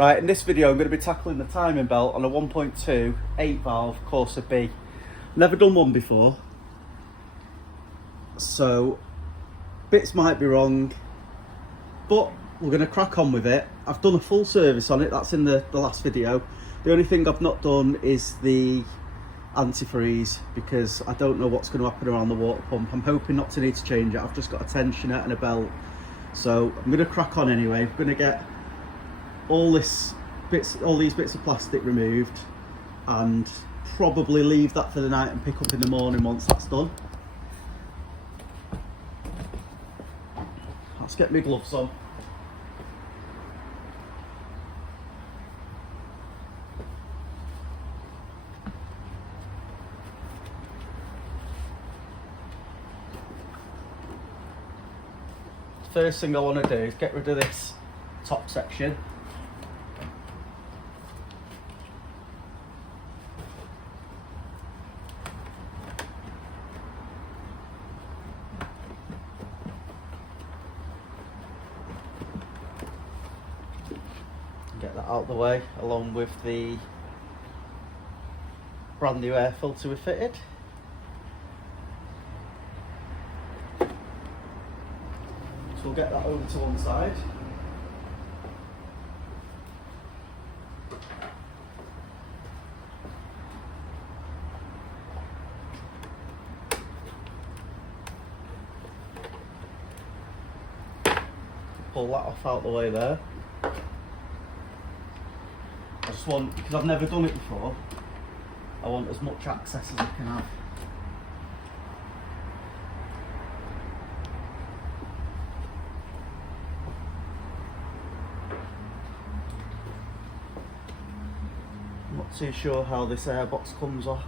Right, in this video I'm going to be tackling the timing belt on a 1.2 8-valve Corsa B. Never done one before, so bits might be wrong, but we're going to crack on with it. I've done a full service on it, that's in the last video. The only thing I've not done is the antifreeze, because I don't know what's going to happen around the water pump. I'm hoping not to need to change it. I've just got a tensioner and a belt, so I'm going to crack on anyway. I'm going to get all these bits of plastic removed and probably leave that for the night and pick up in the morning once that's done. Let's get my gloves on. First thing I want to do is get rid of this top section. Get that out of the way, along with the brand new air filter we fitted. So we'll get that over to one side. Pull that off out the way there. I just want, because I've never done it before, I want as much access as I can have. I'm not too sure how this airbox comes off.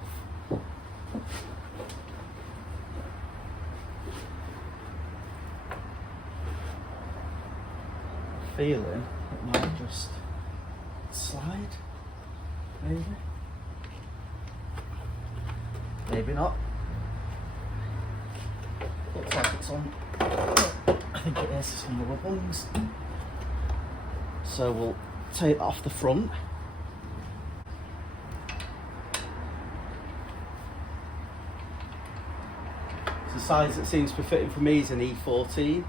Feeling it might just slide, maybe not. Looks like it's on. I think it is, it's on the ribbons. So we'll take that off the front. The size that seems to be fitting for me is an E14.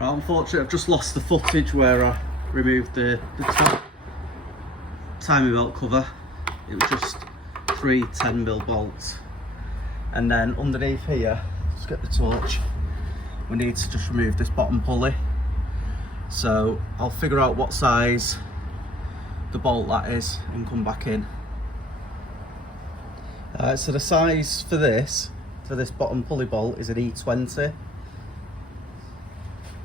Right, unfortunately I've just lost the footage where I removed the top timing belt cover. It was just 3 10mm bolts, and then underneath here, let's get the torch, we need to just remove this bottom pulley. So I'll figure out what size the bolt that is and come back in. So the size for this bottom pulley bolt is an E20.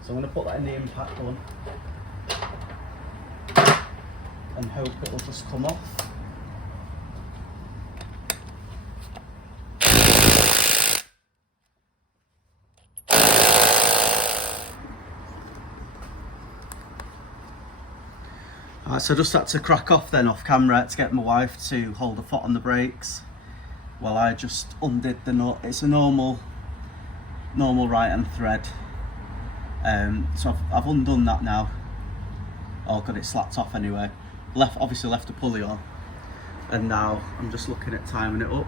So I'm going to put that in the impact one and hope it'll just come off. Alright, so I just had to crack off then off camera to get my wife to hold a foot on the brakes while I just undid the nut. It's a normal right hand thread. So I've undone that now. Oh, got it slapped off anyway. Obviously left the pulley on, and now I'm just looking at timing it up.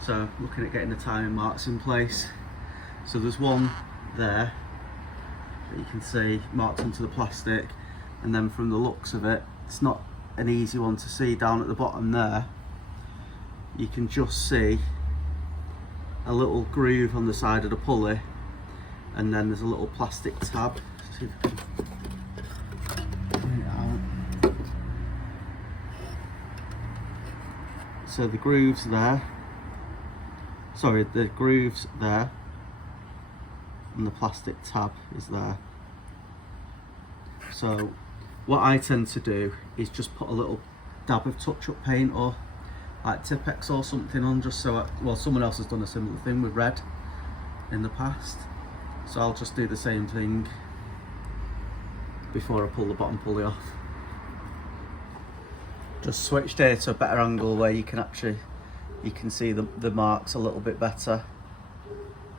So looking at getting the timing marks in place. So there's one there that you can see marked onto the plastic, and then from the looks of it, it's not an easy one to see. Down at the bottom there, you can just see a little groove on the side of the pulley, and then there's a little plastic tab. Let's see if I can bring it out. So the groove's there. Sorry, the groove's there, and the plastic tab is there. So what I tend to do is just put a little dab of touch-up paint or like Tipex or something on, just so well, someone else has done a similar thing with red in the past, so I'll just do the same thing before I pull the bottom pulley off. Just switched here to a better angle where you can see the marks a little bit better,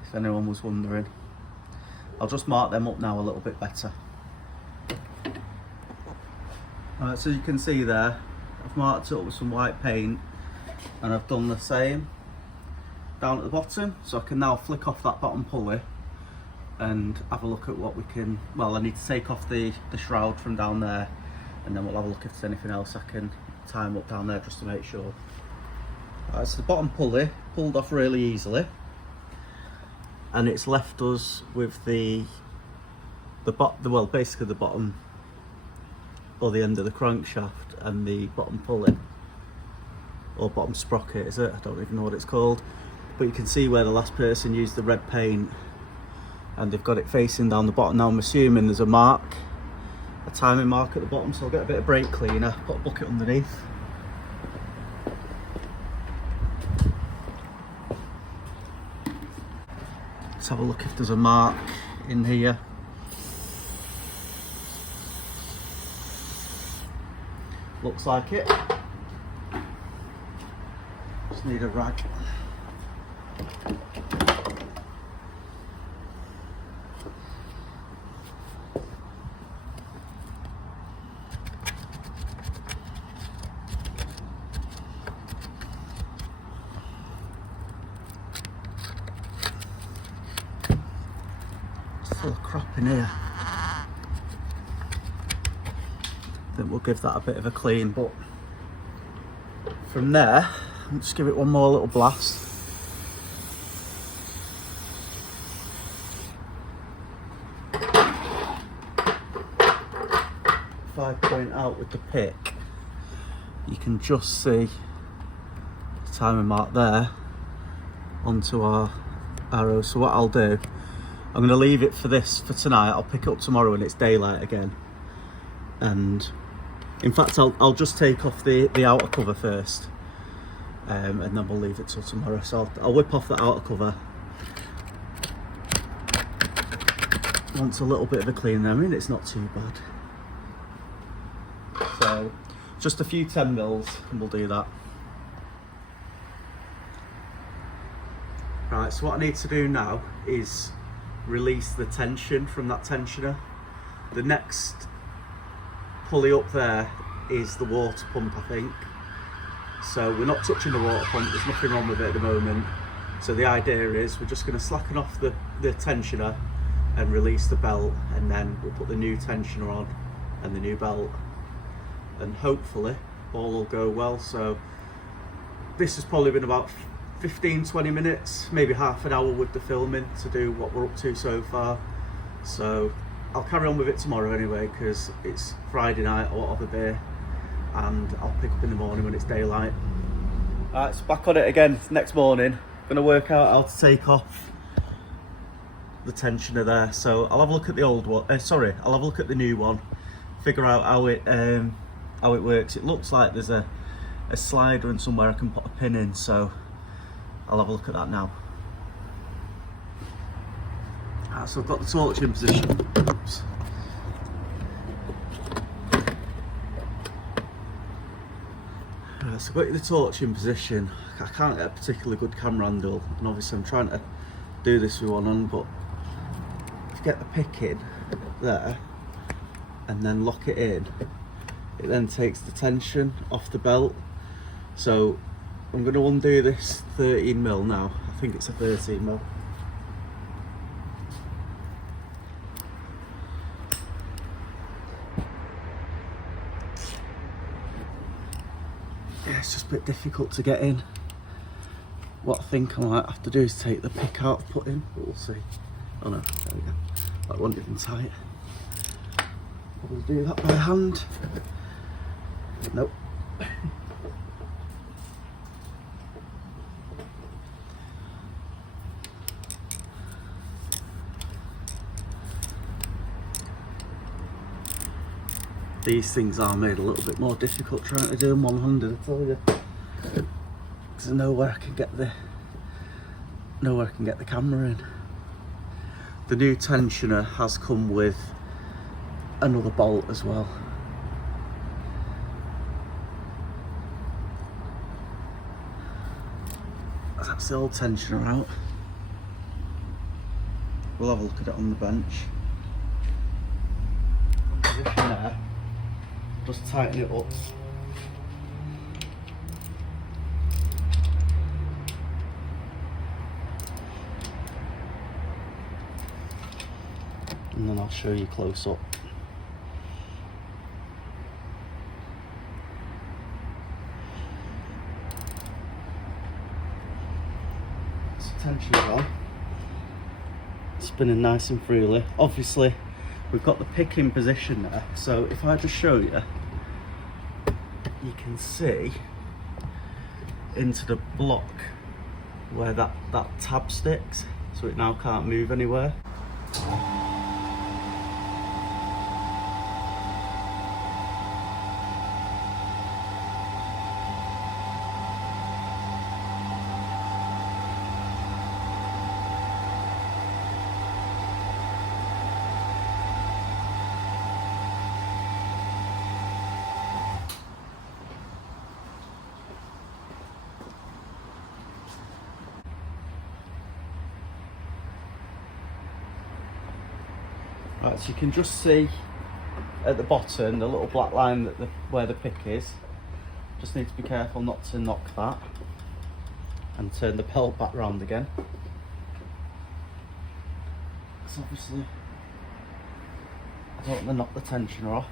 if anyone was wondering. I'll just mark them up now a little bit better. Right, so you can see there, I've marked it up with some white paint, and I've done the same down at the bottom, so I can now flick off that bottom pulley and have a look at what we can, well, I need to take off the shroud from down there, and then we'll have a look if there's anything else I can time up down there just to make sure. Right, so the bottom pulley pulled off really easily, and it's left us with basically the bottom, or the end of the crankshaft, and the bottom pulley, or bottom sprocket is it? I don't even know what it's called, but you can see where the last person used the red paint, and they've got it facing down the bottom. Now I'm assuming there's a mark, a timing mark at the bottom, so I'll get a bit of brake cleaner, put a bucket underneath. Let's have a look if there's a mark in here. Looks like it. Just need a rag. Full of crap in here. I think we'll give that a bit of a clean, but from there, I'll just give it one more little blast. 5-point out with the pick, you can just see the timing mark there onto our arrow. So what I'll do, I'm going to leave it for tonight. I'll pick it up tomorrow when it's daylight again, and in fact I'll just take off the outer cover first, and then we'll leave it till tomorrow. So I'll whip off the outer cover. Wants a little bit of a clean there. I mean, it's not too bad. So just a few 10 mils and we'll do that. Right, so what I need to do now is release the tension from that tensioner. The next pulley up there is the water pump, I think. So we're not touching the water pump, there's nothing wrong with it at the moment. So the idea is we're just going to slacken off the tensioner and release the belt, and then we'll put the new tensioner on and the new belt, and hopefully all will go well. So this has probably been about 15-20 minutes, maybe half an hour with the filming to do what we're up to so far. So I'll carry on with it tomorrow anyway, because it's Friday night. I won't have a beer, and I'll pick up in the morning when it's daylight. Alright, so back on it again next morning. Gonna work out how to take off the tensioner there. So I'll have a look at the old one, I'll have a look at the new one, figure out how it works. It looks like there's a slider and somewhere I can put a pin in, so I'll have a look at that now. So I've got the torch in position. Oops. So I've got the torch in position. I can't get a particularly good camera handle, and obviously I'm trying to do this with one hand, but if you get the pick in there and then lock it in, it then takes the tension off the belt. So I'm going to undo this 13mm now. I think it's a 13mm. Yeah, it's just a bit difficult to get in. What I think I might have to do is take the pick out, put in, but we'll see. Oh no, there we go. That wasn't even tight. We'll do that by hand. Nope. These things are made a little bit more difficult trying to do them one-handed, I tell you. Because I know where I can get the camera in. The new tensioner has come with another bolt as well. That's the old tensioner out. We'll have a look at it on the bench. Position there. Just tighten it up. And then I'll show you close up. So tension's on. Spinning nice and freely. Obviously, we've got the pick in position there. So if I just show you, you can see into the block where that tab sticks. So it now can't move anywhere. Right, so you can just see at the bottom the little black line that where the pick is. Just need to be careful not to knock that and turn the belt back round again. Because obviously I don't want to knock the tensioner off.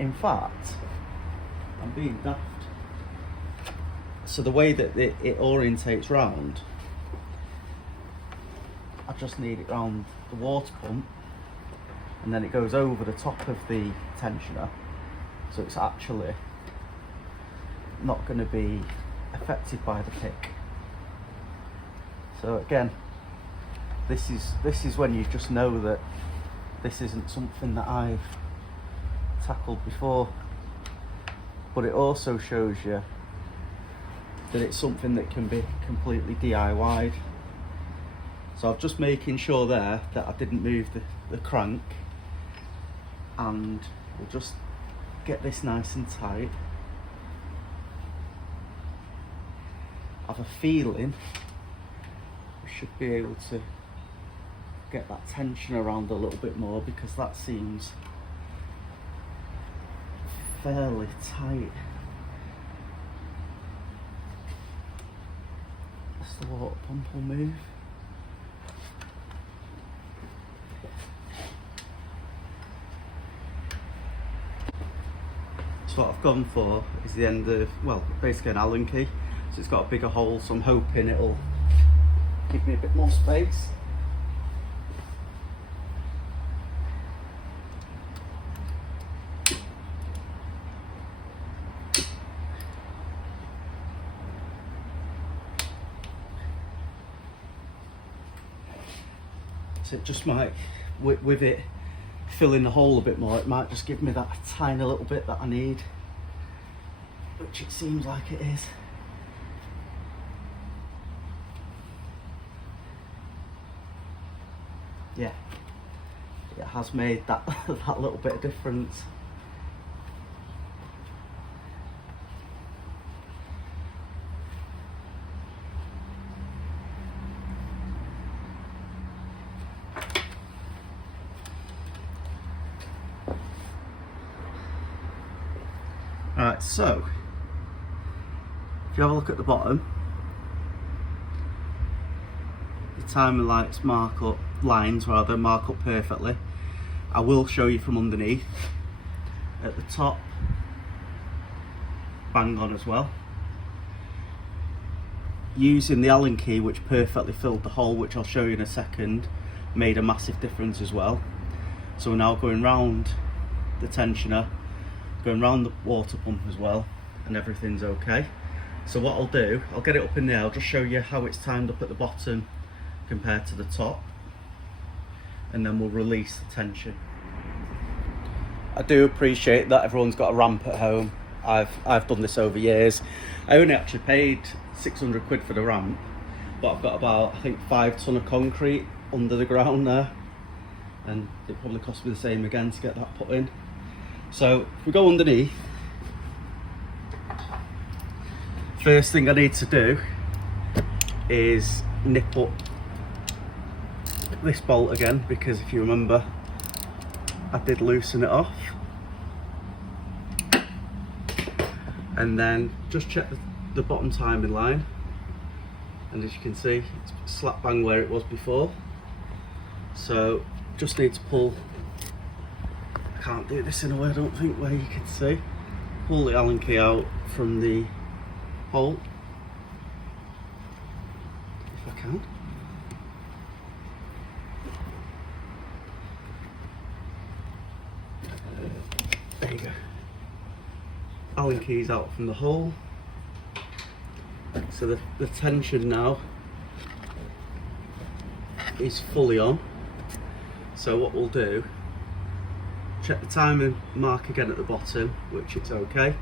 In fact, I'm being daft. So the way that it orientates round, I just need it round the water pump, and then it goes over the top of the tensioner, so it's actually not going to be affected by the pick. So again, this is when you just know that this isn't something that I've tackled before, but it also shows you that it's something that can be completely DIY'd. So I'm just making sure there that I didn't move the crank, and we'll just get this nice and tight. I have a feeling we should be able to get that tension around a little bit more, because that seems fairly tight. As the water pump will move. So what I've gone for is the end of, well, basically an Allen key. So it's got a bigger hole, so I'm hoping it'll give me a bit more space. So it just might, with it filling the hole a bit more, it might just give me that tiny little bit that I need, which it seems like it is. Yeah, it has made that that little bit of difference. Alright, so if you have a look at the bottom, the timing lights mark up perfectly. I will show you from underneath. At the top, bang on as well. Using the Allen key, which perfectly filled the hole, which I'll show you in a second, made a massive difference as well. So we're now going round the tensioner, going round the water pump as well, and everything's okay. So what I'll do, I'll get it up in there, I'll just show you how it's timed up at the bottom compared to the top, and then we'll release the tension. I do appreciate that everyone's got a ramp at home. I've done this over years. I only actually paid 600 quid for the ramp, but I've got about, I think, 5 ton of concrete under the ground there, and it probably cost me the same again to get that put in. So if we go underneath, first thing I need to do is nip up this bolt again, because if you remember, I did loosen it off. And then just check the bottom timing line, and as you can see, it's slap bang where it was before. So just need to pull, I can't do this in a way I don't think where you can see, pull the Allen key out from the hole, if I can. There you go. Allen keys out from the hole. So the tension now is fully on. So what we'll do, check the timing mark again at the bottom, which it's okay,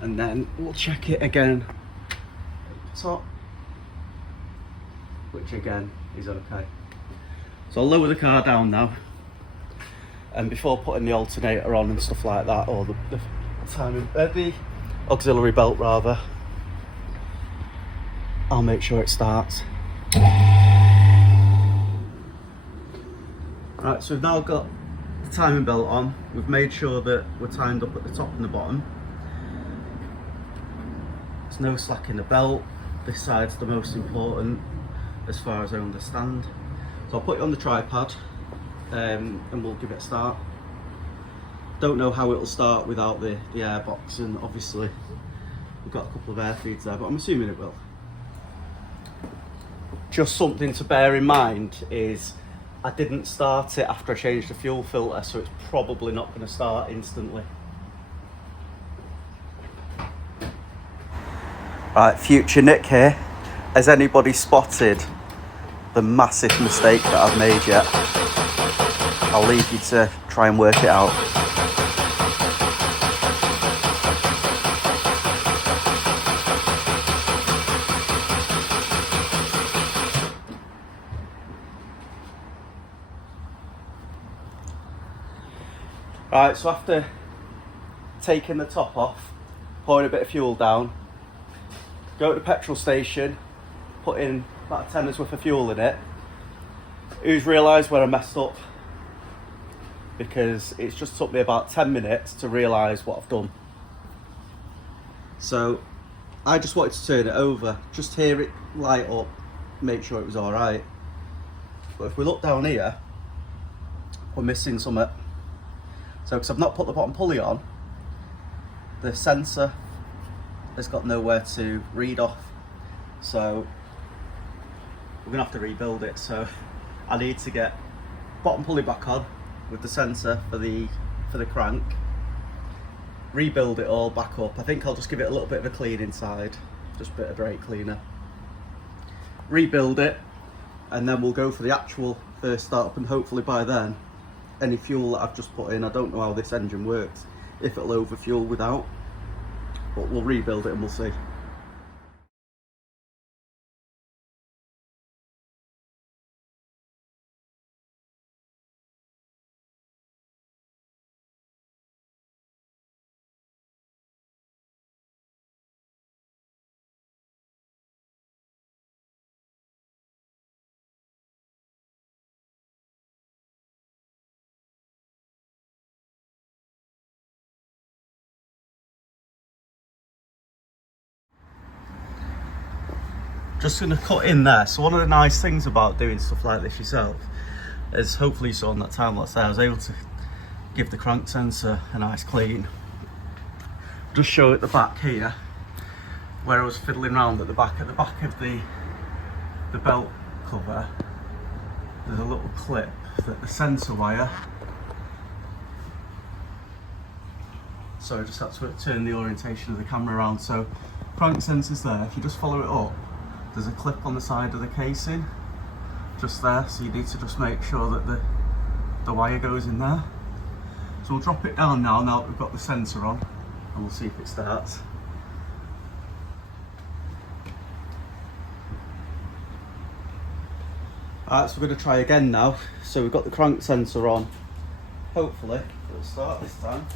and then we'll check it again at the top, which again is okay. So I'll lower the car down now, and before putting the alternator on and stuff like that, or the timing, the auxiliary belt rather, I'll make sure it starts. Right, so we've now got the timing belt on. We've made sure that we're timed up at the top and the bottom. There's no slack in the belt. This side's the most important as far as I understand. So I'll put it on the tripod and we'll give it a start. Don't know how it'll start without the airbox, and obviously we've got a couple of air feeds there, but I'm assuming it will. Just something to bear in mind is I didn't start it after I changed the fuel filter, so it's probably not going to start instantly. Right, future Nick here. Has anybody spotted the massive mistake that I've made yet? I'll leave you to try and work it out. Right, so after taking the top off, pouring a bit of fuel down, go to the petrol station, put in about a tenner's worth of fuel in it. Who's realised where I messed up? Because it's just took me about 10 minutes to realise what I've done. So I just wanted to turn it over, just hear it light up, make sure it was alright. But if we look down here, we're missing something. So because I've not put the bottom pulley on, the sensor has got nowhere to read off. So we're gonna have to rebuild it. So I need to get bottom pulley back on with the sensor for the crank, rebuild it all back up. I think I'll just give it a little bit of a clean inside, just a bit of brake cleaner, rebuild it, and then we'll go for the actual first startup, and hopefully by then any fuel that I've just put in, I don't know how this engine works, if it'll overfuel without, but we'll rebuild it and we'll see. Just going to cut in there. So one of the nice things about doing stuff like this yourself is, hopefully you saw on that time lapse there, I was able to give the crank sensor a nice clean. Just show it the back here, where I was fiddling around at the back of the belt cover. There's a little clip that the sensor wire. So I just had to turn the orientation of the camera around. So crank sensor's there. If you just follow it up, there's a clip on the side of the casing, just there, so you need to just make sure that the wire goes in there. So we'll drop it down now that we've got the sensor on, and we'll see if it starts. Alright, so we're going to try again now. So we've got the crank sensor on. Hopefully it'll start this time.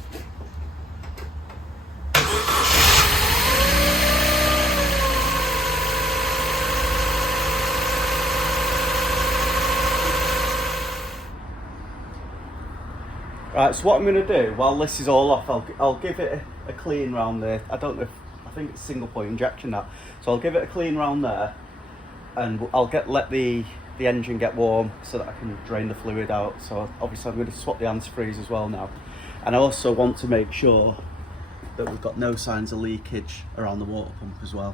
Right, so what I'm going to do while this is all off, I'll give it a clean round there. I don't know if, I think it's single point injection that. So I'll give it a clean round there, and I'll let the engine get warm so that I can drain the fluid out. So obviously I'm going to swap the antifreeze as well now. And I also want to make sure that we've got no signs of leakage around the water pump as well.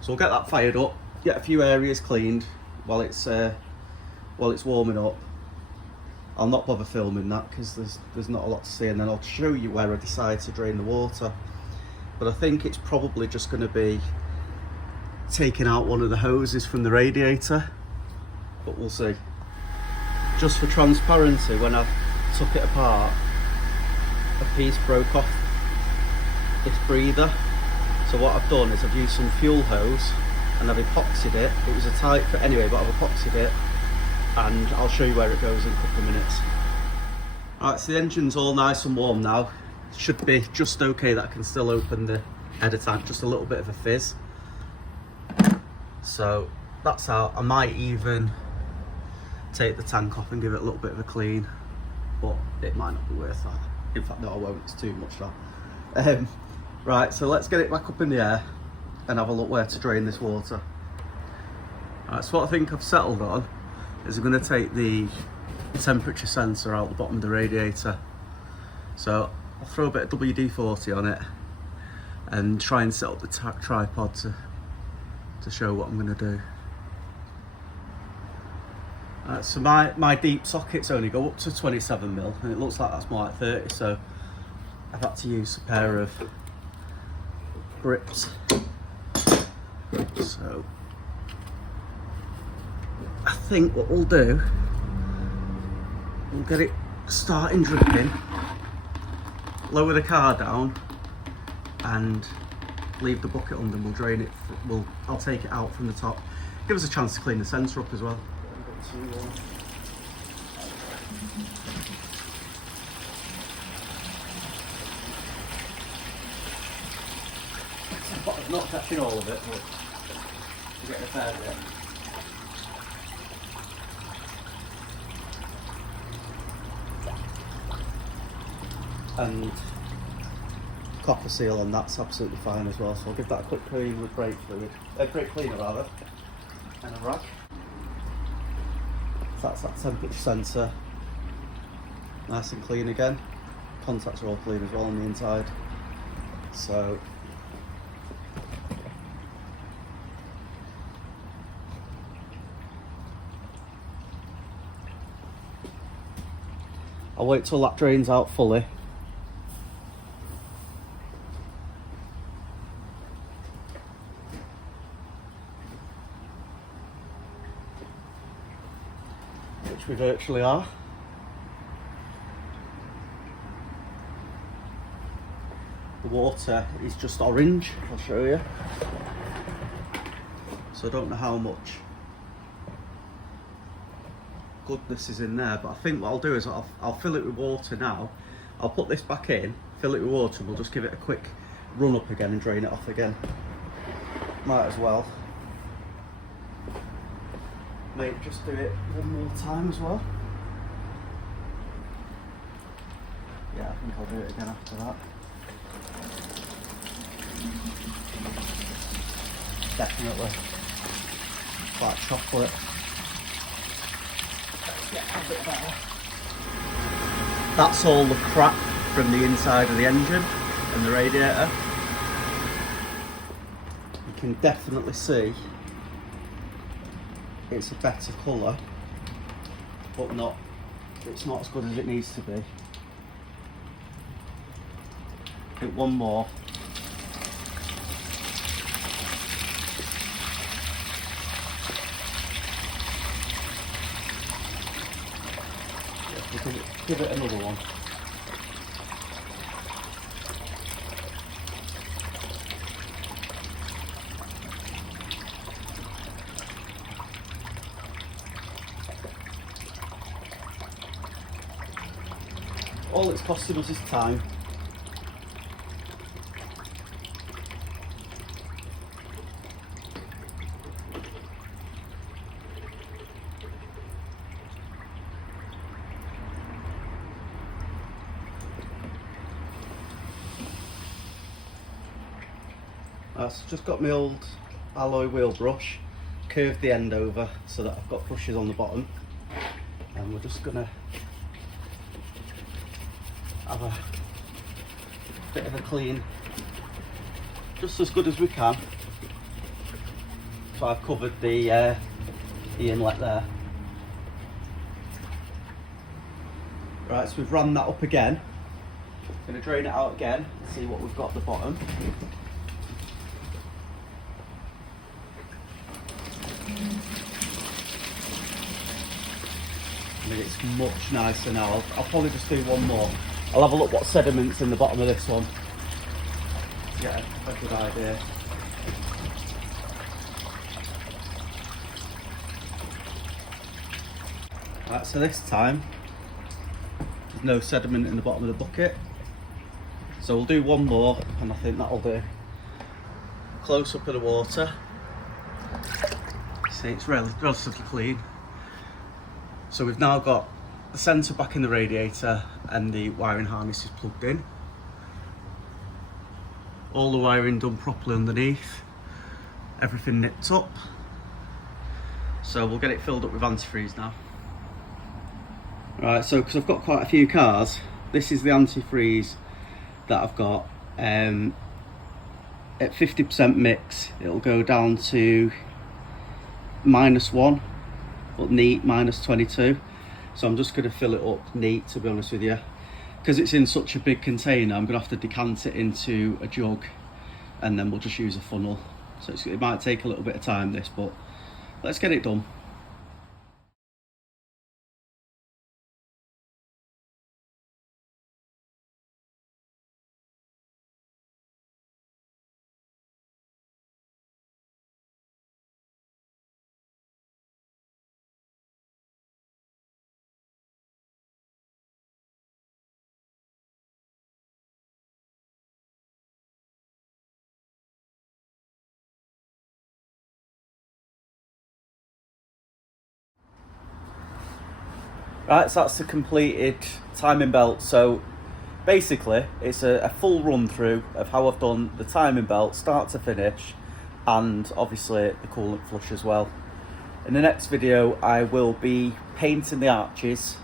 So we'll get that fired up, get a few areas cleaned while it's warming up. I'll not bother filming that because there's not a lot to see, and then I'll show you where I decide to drain the water. But I think it's probably just going to be taking out one of the hoses from the radiator, but we'll see. Just for transparency, when I took it apart, a piece broke off this breather. So what I've done is I've used some fuel hose and I've epoxied it. It was a tight fit anyway, but I've epoxied it, and I'll show you where it goes in a couple of minutes. Alright, so the engine's all nice and warm now. Should be just okay that I can still open the header tank, just a little bit of a fizz. So that's out. I might even take the tank off and give it a little bit of a clean, but it might not be worth that. In fact, no, I won't, it's too much that. Right, so let's get it back up in the air and have a look where to drain this water. Alright, so what I think I've settled on is I'm going to take the temperature sensor out the bottom of the radiator. So I'll throw a bit of WD-40 on it and try and set up the tripod to show what I'm going to do. So my deep sockets only go up to 27mm, and it looks like that's more like 30, so I've had to use a pair of grips. So I think what we'll do, we'll get it starting dripping, lower the car down and leave the bucket under, and we'll drain it. I'll take it out from the top, give us a chance to clean the sensor up as well. I'm not touching all of it, but we're getting a fair bit. And copper seal on that's absolutely fine as well, so I'll give that a quick clean with brake fluid, brake cleaner rather, and a rag. So that's that temperature sensor, nice and clean again. Contacts are all clean as well on the inside. So I'll wait till that drains out fully. Which we virtually are. The water is just orange, I'll show you. So I don't know how much goodness is in there, but I think what I'll do is I'll fill it with water now. I'll put this back in, fill it with water, and we'll just give it a quick run up again and drain it off again. Might as well. Mate, just do it one more time as well. Yeah, I think I'll do it again after that. Definitely. Like chocolate. Yeah, a bit better. That's all the crap from the inside of the engine and the radiator. You can definitely see it's a better colour, but it's not as good as it needs to be. I think one more. Yeah, give it another one. all it's costing us is time. So just got my old alloy wheel brush, curved the end over so that I've got brushes on the bottom, and we're just gonna have a bit of a clean, just as good as we can. So I've covered the inlet there. Right, so we've run that up again. Going to drain it out again and see what we've got at the bottom. I mean, it's much nicer now. I'll probably just do one more. I'll have a look what sediment's in the bottom of this one to get a good idea. Right, so this time there's no sediment in the bottom of the bucket, so we'll do one more and I think that'll do. Close up of the water. See, it's relatively clean. So we've now got the sensor back in the radiator and the wiring harness is plugged in. All the wiring done properly underneath, everything nipped up. So we'll get it filled up with antifreeze now. Right, so because I've got quite a few cars, this is the antifreeze that I've got. At 50% mix, it'll go down to -1, but neat -22. So I'm just going to fill it up neat, to be honest with you. Because it's in such a big container, I'm going to have to decant it into a jug and then we'll just use a funnel. So it might take a little bit of time, this, but let's get it done. Right, so that's the completed timing belt. So basically it's a full run through of how I've done the timing belt start to finish, and obviously the coolant flush as well. In the next video I will be painting the arches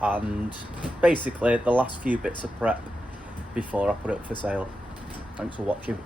and basically the last few bits of prep before I put it up for sale. Thanks for watching.